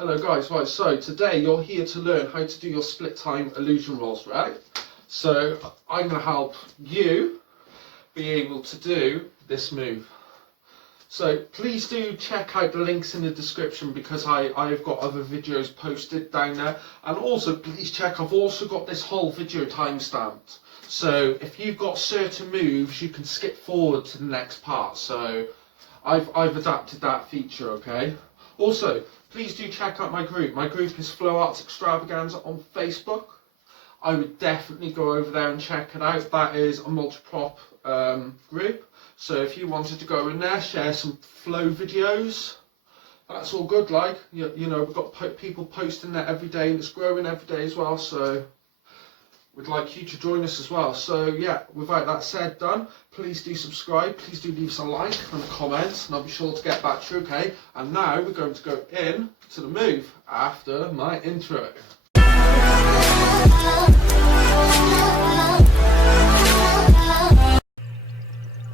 Hello guys, right, so today you're here to learn how to do your split time illusion rolls, right? So I'm going to help you be able to do this move. So please do check out the links in the description because I've got other videos posted down there. And also please check, I've also got this whole video time-stamped. So if you've got certain moves, you can skip forward to the next part. So I've adapted that feature, okay? Also, please do check out my group. My group is Flow Arts Extravaganza on Facebook. I would definitely go over there and check it out. That is a multi-prop group. So if you wanted to go in there, share some flow videos, that's all good. Like, you know, we've got people posting there every day and it's growing every day as well. So we'd like you to join us as well. So yeah, without that said done, please do subscribe, please do leave us a like and a comment, and I'll be sure to get back to you, okay? And now we're going to go in to the move after my intro.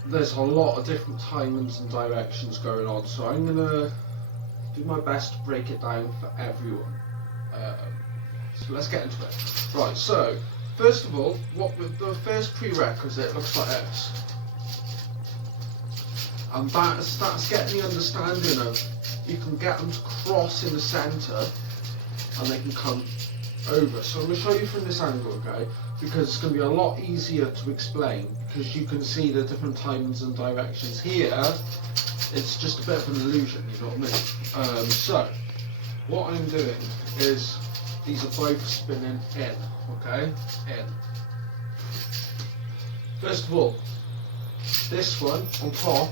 There's a lot of different timings and directions going on, so I'm going to do my best to break it down for everyone. So let's get into it. Right, so first of all, the first prerequisite looks like this. And that's getting the understanding of, you can get them to cross in the centre and they can come over. So I'm going to show you from this angle, okay, because it's going to be a lot easier to explain because you can see the different timings and directions. Here, it's just a bit of an illusion, you know what I mean? So, what I'm doing is, these are both spinning in, okay, in. First of all, this one on top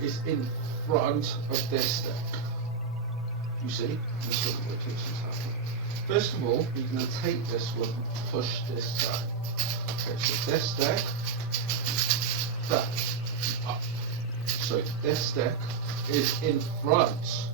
is in front of this stick. You see? This is what happening. First of all, you're going to take this one and push this side. Okay, so this stick, that, up. So this stick is in front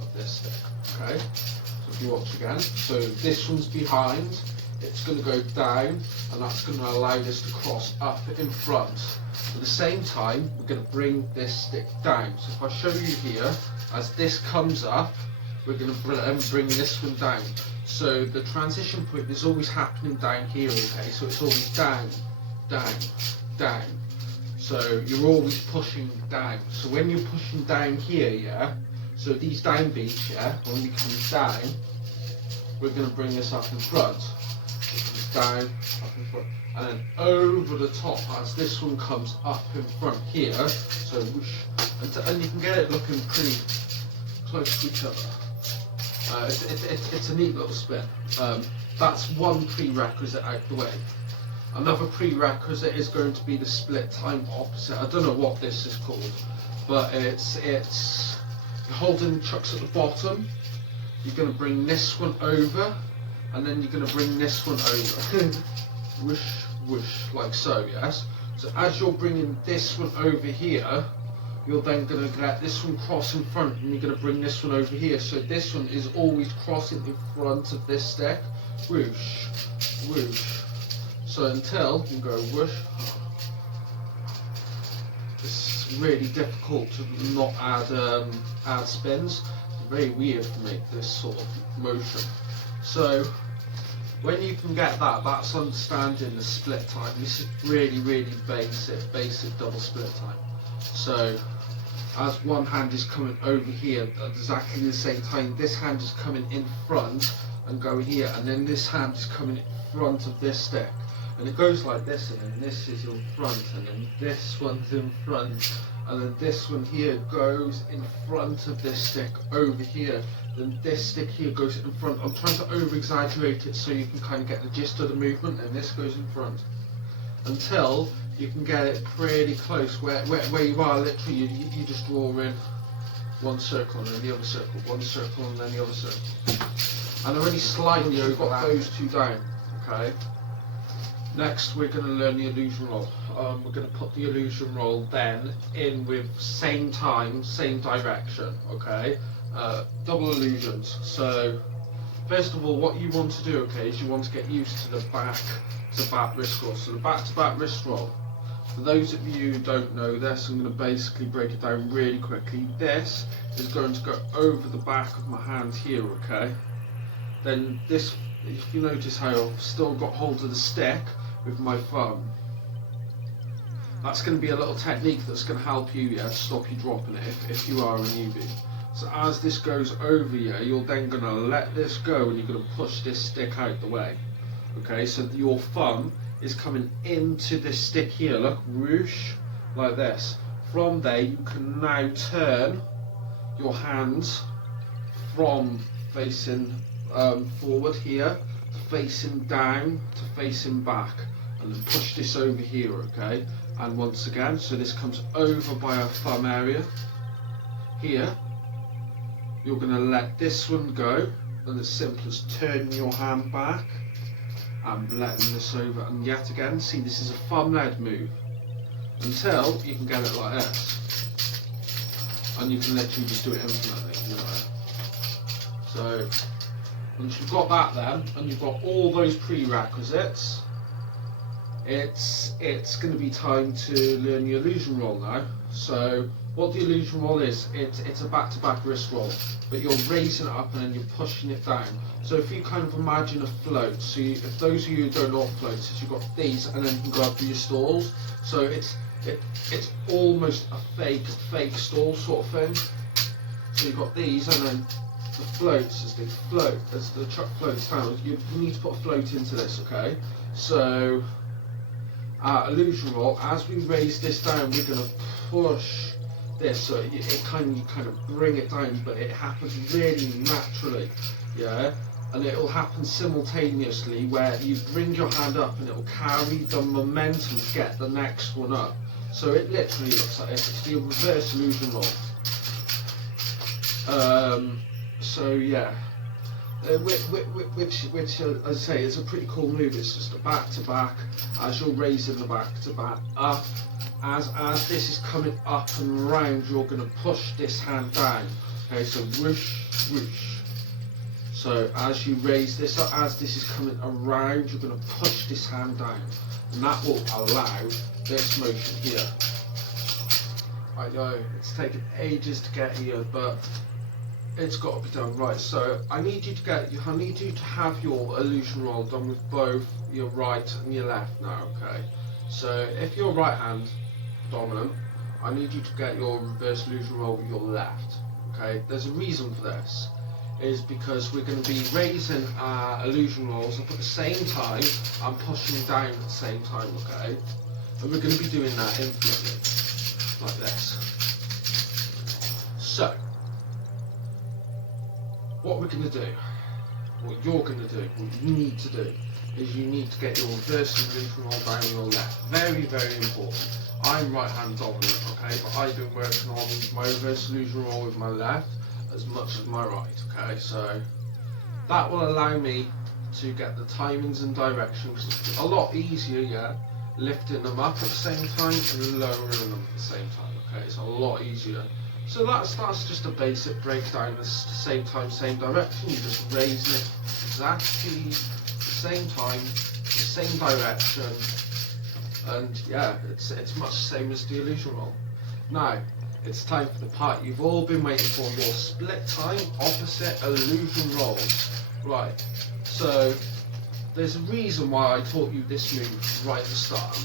of this stick, okay? So if you watch again, so this one's behind, it's going to go down, and that's going to allow this to cross up in front. At the same time, we're going to bring this stick down. So if I show you here, as this comes up, we're going to bring this one down. So the transition point is always happening down here, okay? So it's always down, down, down. So you're always pushing down. So when you're pushing down here, yeah, so these down beats, yeah, when we come down, we're going to bring this up in front. Down, up in front, and then over the top as this one comes up in front here, so whoosh, and you can get it looking pretty close to each other. It's a neat little spin. That's one prerequisite out the way. Another prerequisite is going to be the split time opposite. I don't know what this is called, but it's you're holding chucks at the bottom. You're going to bring this one over, and then you're going to bring this one over. Whoosh, whoosh, like so, yes? So as you're bringing this one over here, you're then going to get this one cross in front, and you're going to bring this one over here. So this one is always crossing in front of this stick. Whoosh, whoosh. So until you go whoosh. It's really difficult to not add spins. It's very weird to make this sort of motion. So when you can get that, that's understanding the split time. This is really, really basic double split time. So as one hand is coming over here at exactly the same time, this hand is coming in front and go here, and then this hand is coming in front of this stick. And it goes like this, and then this is in front, and then this one's in front, and then this one here goes in front of this stick over here. Then this stick here goes in front. I'm trying to over-exaggerate it so you can kind of get the gist of the movement, and this goes in front. Until you can get it pretty close, where you are literally, you just draw in one circle and then the other circle, one circle and then the other circle. And already slightly overlap those two down, okay? Next, we're going to learn the illusion roll. We're going to put the illusion roll then in with same time, same direction, okay? Double illusions. So, first of all, what you want to do, okay, is you want to get used to the back to back wrist roll. So the back to back wrist roll, For those of you who don't know this, I'm going to basically break it down really quickly. This is going to go over the back of my hand here, okay? Then this, if you notice how I've still got hold of the stick with my thumb, that's going to be a little technique that's going to help you, yeah, to stop you dropping it if you are a newbie. So as this goes over you, you're then going to let this go and you're going to push this stick out the way. Okay, so your thumb is coming into this stick here, look, whoosh, like this. From there you can now turn your hands from facing forward here to facing down to facing back, and then push this over here, okay? And once again, so this comes over by our thumb area here. You're going to let this one go, and as simple as turning your hand back and letting this over. And yet again, see, this is a thumb-led move until you can get it like this, and you can literally just do it infinitely, you know. So once you've got that then, and you've got all those prerequisites, it's going to be time to learn the illusion roll now. So what the illusion roll is, it's a back-to-back wrist roll, but you're raising it up and then you're pushing it down. So if you kind of imagine a float, so if those of you who don't know what floats is, you've got these and then you can go up to your stalls. So it's almost a fake stall sort of thing. So you've got these, and then the floats, as they float, as the truck floats down, you need to put a float into this, okay? So illusion roll, as we raise this down, we're going to push this, so you kind of bring it down, but it happens really naturally, yeah, and it will happen simultaneously where you bring your hand up and it will carry the momentum to get the next one up. So it literally looks like this. It's the reverse illusion roll. So yeah, which as I say, is a pretty cool move. It's just a back to back, as you're raising the back to back up. As this is coming up and round, you're going to push this hand down. Okay, so whoosh, whoosh. So as you raise this up, as this is coming around, you're going to push this hand down, and that will allow this motion here. I know it's taken ages to get here, but it's got to be done right. So I need you to have your illusion roll done with both your right and your left now, okay? So if you're right hand dominant, I need you to get your reverse illusion roll with your left, okay? There's a reason for this, is because we're going to be raising our illusion rolls up at the same time and pushing down at the same time, okay? And we're going to be doing that infinitely, like this. So what we're going to do, what you're going to do, what you need to do, is you need to get your reverse illusion roll down your left. Very, very important. I'm right hand dominant, okay, but I've been working on my reverse illusion roll with my left as much as my right, okay, so that will allow me to get the timings and directions a lot easier, yeah, lifting them up at the same time and lowering them at the same time, okay, it's a lot easier. So that's just a basic breakdown. At the same time, same direction. You're just raising it exactly the same time, the same direction, and yeah, it's much the same as the illusion roll. Now it's time for the part you've all been waiting for: your split time opposite illusion rolls. Right. So there's a reason why I taught you this move right at the start.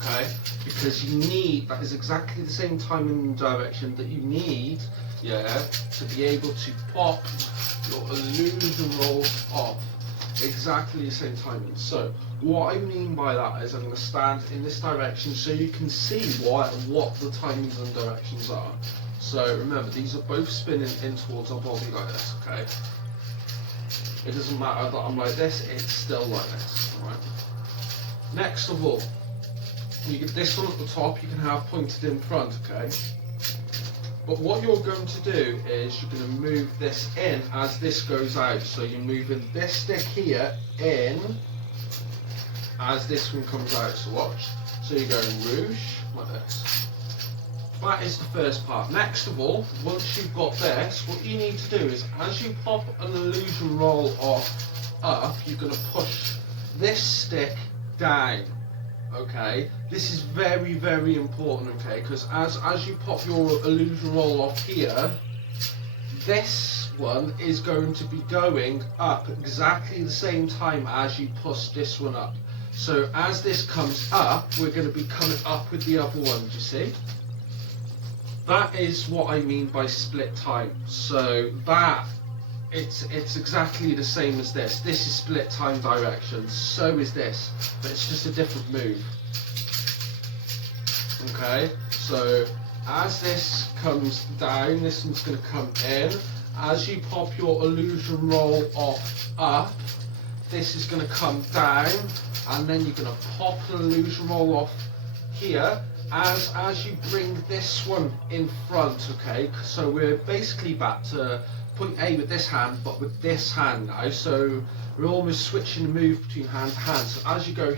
Okay, because you need, that is exactly the same time and direction that you need, yeah, to be able to pop your illusion roll off. Exactly the same timing. So what I mean by that is I'm going to stand in this direction so you can see what the timings and directions are. So remember, these are both spinning in towards our body like this, okay? It doesn't matter that I'm like this, it's still like this, alright? Next of all, you get this one at the top, you can have pointed in front, okay? But what you're going to do is you're going to move this in as this goes out. So you're moving this stick here in as this one comes out, so watch. So you're going whoosh, like this. That is the first part. Next of all, once you've got this, what you need to do is, as you pop an illusion roll off up, you're going to push this stick down. Okay, this is very, very important, okay, because as you pop your illusion roll off here, this one is going to be going up exactly the same time as you push this one up. So as this comes up, we're going to be coming up with the other one, do you see? That is what I mean by split time. So that, it's exactly the same as this. This is split time direction, so is this, but it's just a different move. Okay, so as this comes down, this one's going to come in. As you pop your illusion roll off up, this is going to come down, and then you're going to pop an illusion roll off here. As you bring this one in front, okay, so we're basically back to point A with this hand, but with this hand now, so we're almost switching the move between hand to hand. So as you go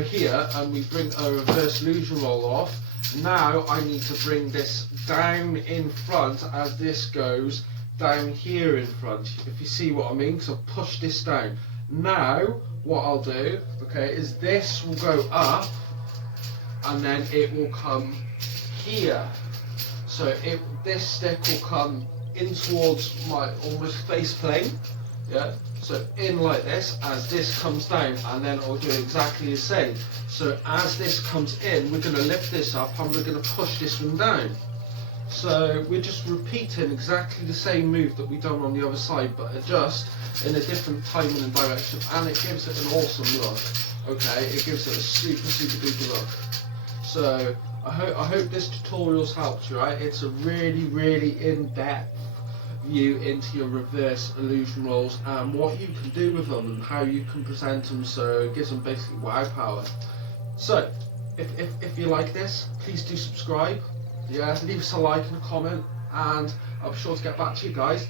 here, and we bring a reverse illusion roll off, now I need to bring this down in front as this goes down here in front, if you see what I mean. So push this down. Now what I'll do, okay, is this will go up, and then it will come here. So this stick will come in towards my almost face plane, yeah, so in like this as this comes down, and then I'll do exactly the same. So as this comes in, we're going to lift this up and we're going to push this one down. So we're just repeating exactly the same move that we've done on the other side, but adjust in a different timing and direction, and it gives it an awesome look. Okay, it gives it a super duper look. So I hope this tutorial's helped you, right? It's a really in-depth view into your reverse illusion rolls and what you can do with them and how you can present them, so it gives them basically wow power. So if you like this, please do subscribe, yeah, leave us a like and a comment, and I'll be sure to get back to you guys.